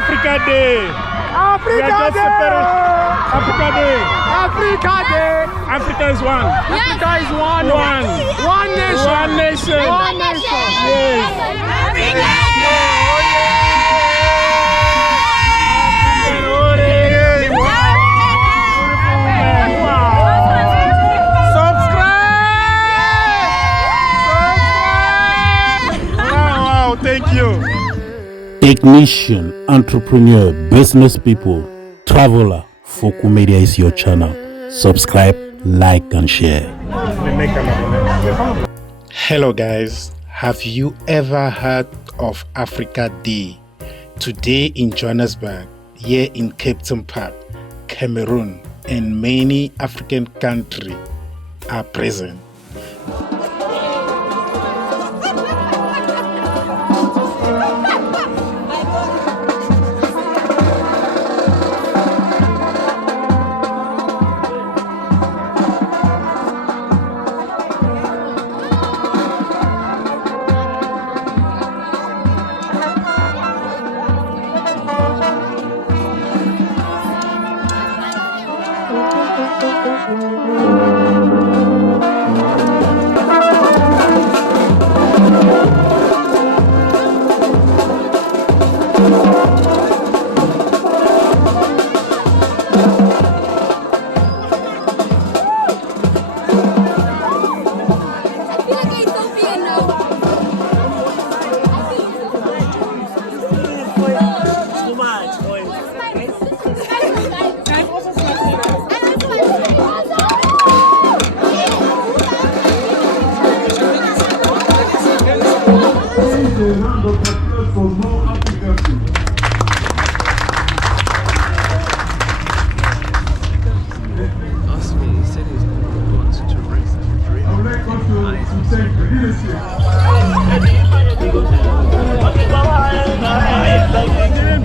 Africa Day. Africa Day. Africa Day. Africa Day. Africa is one. Yes. Africa is one. One nation. One nation. One nation. Yes. Thank you. Technician, entrepreneur, business people, traveler, Fokou Media is your channel. Subscribe, like and share. Hello guys, have you ever heard of Africa Day? Today in Johannesburg, here in Kempton Park, Cameroon, and many African countries are present.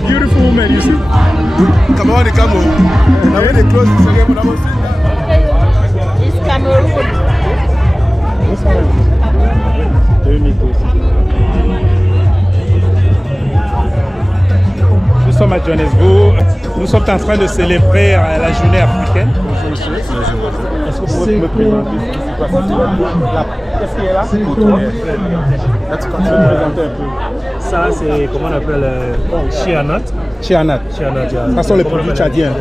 Beautiful woman, you see? Come on, come on. Now when they close this again, when I was saying that. It's Cameroon. Nous sommes à Johannesburg. Nous sommes en train de célébrer la journée africaine. Est-ce que vous pouvez me présenter ce qui se passe là? Qu'est-ce qu'il y a là? Là, tu continues de présenter un peu. Ça, c'est comment on appelle chianat. Chianat. Ça sont les produits tchadiens.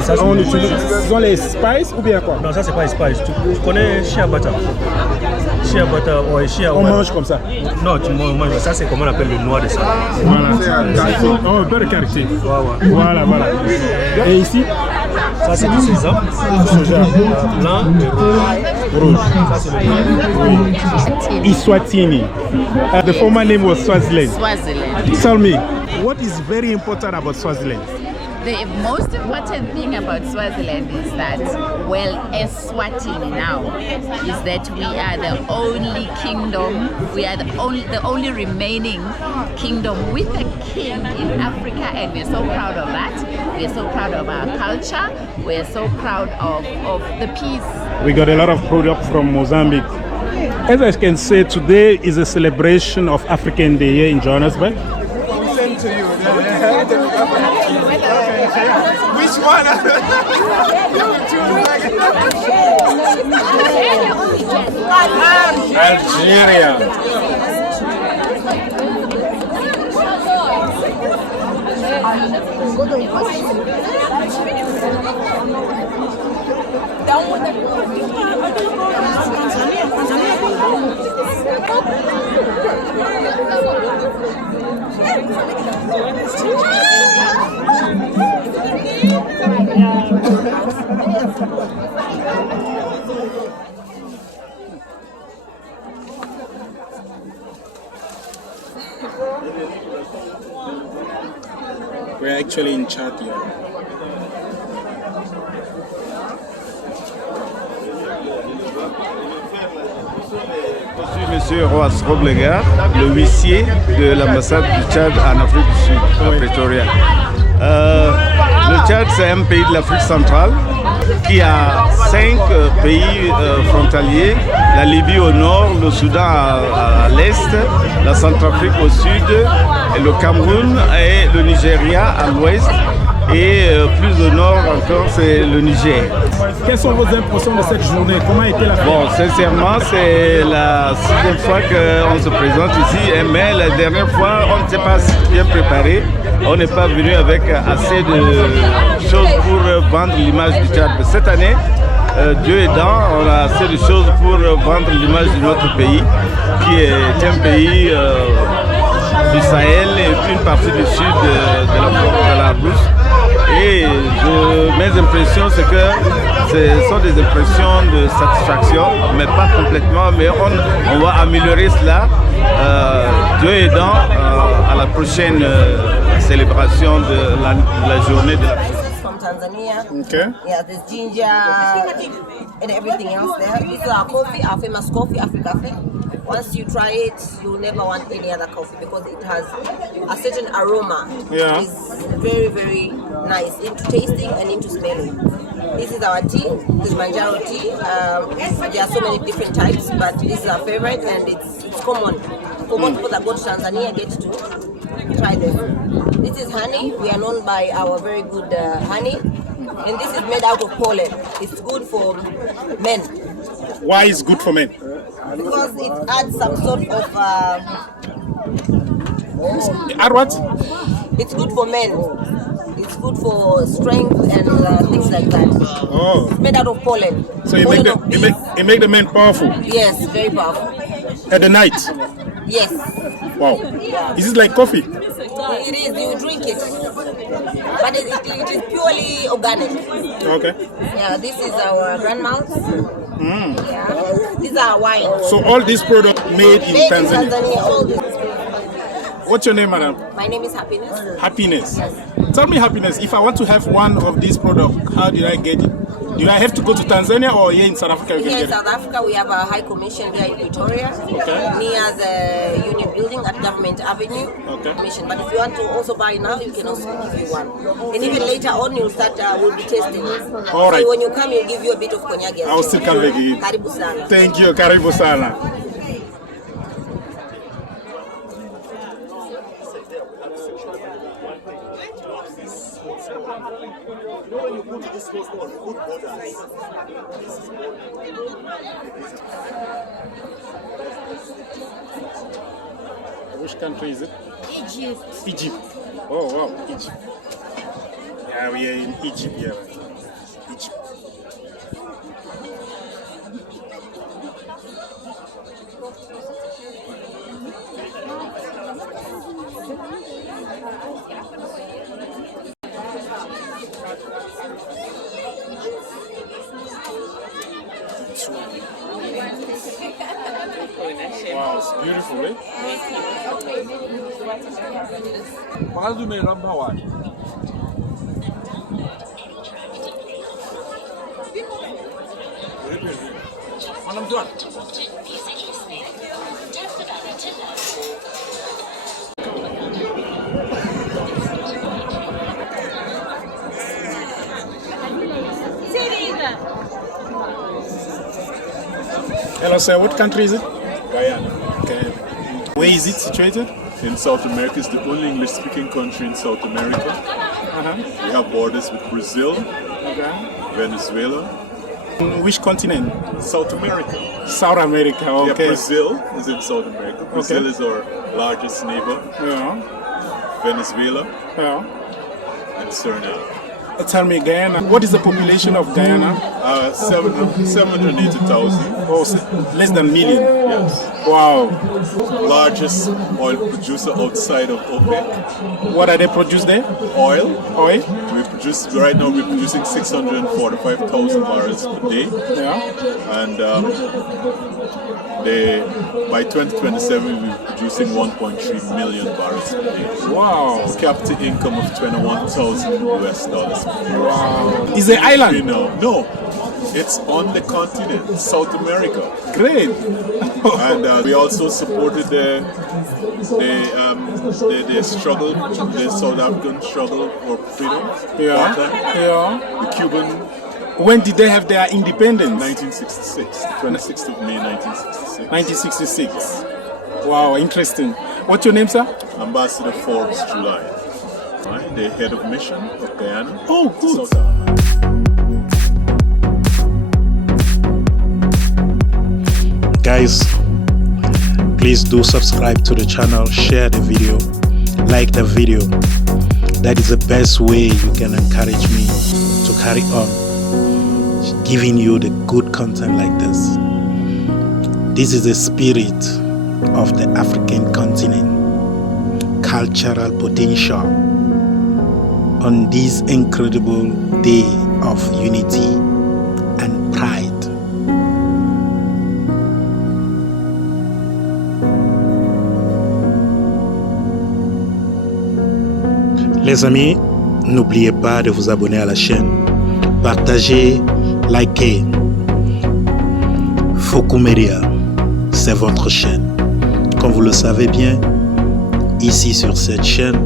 Ça, on utilise, ce sont les spices ou bien quoi? Non, ça, c'est pas les spices. Tu connais chia butter? Chia butter, ouais, chia. On mange comme ça? Non, tu manges. Ça, c'est comment on appelle le noix de ça. Voilà. Oh, un peu de quartier. Voilà. Et ici? Ça, c'est du sésame. Soja. Blanc et rouge. Ça, c'est le blanc. Eswatini. The former name was Swaziland. Swaziland. Tell me, what is very important about Swaziland? The most important thing about Swaziland is that, well, as Swatini now, is that we are the only kingdom, we are the only remaining kingdom with a king in Africa, and we're so proud of that. We're so proud of our culture. We're so proud of the peace. We got a lot of products from Mozambique. As I can say, today is a celebration of African Day here in Johannesburg. We send to you. Which one? Algeria. We're actually in Chad here. Je suis Monsieur Roas Roblegar, le huissier de l'ambassade du Tchad en Afrique du Sud, à Pretoria. Le Tchad, c'est un pays de l'Afrique centrale qui a 5 pays frontaliers. La Libye au nord, le Soudan à l'est, la Centrafrique au sud, et le Cameroun et le Nigeria à l'ouest. Et plus au nord encore, c'est le Niger. Quelles sont vos impressions de cette journée? Comment était la fête? Bon, sincèrement, c'est la 6e fois qu'on se présente ici, mais la dernière fois, on ne s'est pas bien préparé. On n'est pas venu avec assez de choses pour vendre l'image du Tchad. Mais cette année, Dieu aidant, on a assez de choses pour vendre l'image de notre pays, qui est un pays du Sahel et une partie du sud de la Rousse. Et mes impressions, c'est que ce sont des impressions de satisfaction, mais pas complètement, mais on va améliorer cela, Dieu aidant, à la prochaine célébration de la journée de la paix. From Tanzania. Okay. Yeah, there's ginger and everything else there. This is our coffee, our famous coffee, Africa. Once you try it, you'll never want any other coffee because it has a certain aroma. Yeah. It's very, very nice into tasting and into smelling. This is our tea, this Manjaro tea. There are so many different types, but this is our favorite and it's common. Common people that go to Tanzania get to try this. This is honey. We are known by our very good honey. And this is made out of pollen. It's good for men. Why is good for men? Because it adds some sort of... Add what? It's good for men. It's good for strength and things like that. Oh. It's made out of pollen. So you make the men powerful? Yes, very powerful. At the night? Yes. Wow. Yeah. Is it like coffee? It is, you drink it. But it is purely organic. Okay. Yeah, this is our grandma's. Yeah. These are wine. So all these products made in Tanzania? Tanzania, all this. What's your name, madam? My name is Happiness. Happiness. Tell me, Happiness, if I want to have one of these products, how did I get it? Do I have to go to Tanzania or here in South Africa? Here in South Africa, we have a high commission here in Pretoria, near the Union Building at Government Avenue. Commission. But if you want to also buy now, you can also give you one. And even later on, you'll start, we'll be testing. All right. So when you come, we'll give you a bit of cognac. I'll still come back again. Karibu sana. Thank you, karibu sana. Which country is it? Egypt. Egypt. Oh wow, Egypt. Yeah, we are in Egypt. Yeah, Egypt. Wow, it's beautiful, eh? Hello, sir. What country is it? Guyana. Okay. Where is it situated? In South America, it's the only English-speaking country in South America. We have borders with Brazil, Venezuela. Which continent? South America. South America, okay. Yeah, Brazil is in South America. Brazil is our largest neighbor. Venezuela. And Suriname. Tell me, Guyana, what is the population of Guyana? 780,000. Oh, less than a million? Yes. Wow. Largest oil producer outside of OPEC. What are they produce there? Oil. Oil? Right now we're producing 645,000 barrels per day. And by 2027 we'll be producing 1.3 million barrels per day. Wow. It's capital income of $21,000 US. Wow. Is it island? No. It's on the continent, South America. Great. And we also supported the struggle, the South African struggle for freedom. Yeah. The Cuban. When did they have their independence? 1966, 26th of May 1966. 1966. Wow, interesting. What's your name, sir? Ambassador Forbes July, right? The head of mission of Guyana. Oh, good. South Africa. Guys, please do subscribe to the channel, share the video, like the video. That is the best way you can encourage me to carry on giving you the good content like this. This is the spirit of the African continent, cultural potential on this incredible day of unity and pride. Les amis, n'oubliez pas de vous abonner à la chaîne, partagez, likez. Fokou Media, c'est votre chaîne. Comme vous le savez bien, ici sur cette chaîne,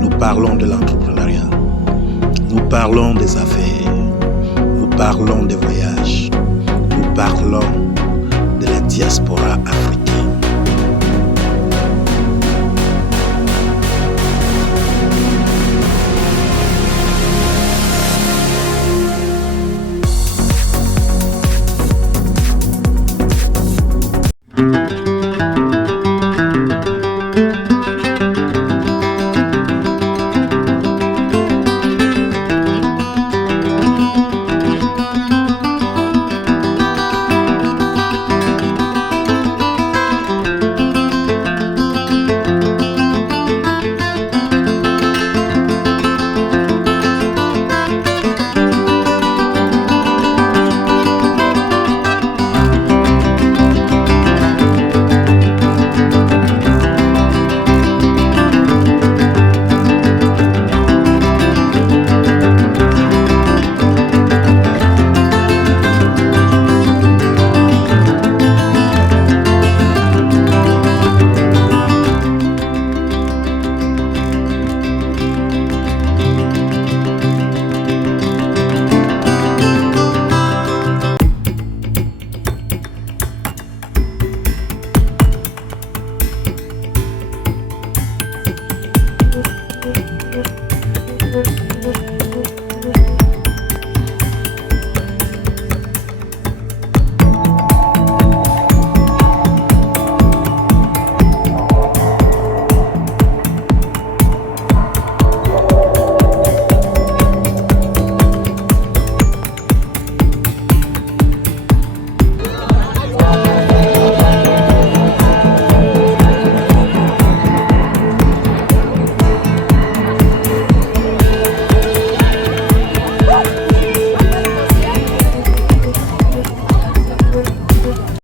nous parlons de l'entrepreneuriat, nous parlons des affaires, nous parlons des voyages, nous parlons de la diaspora africaine.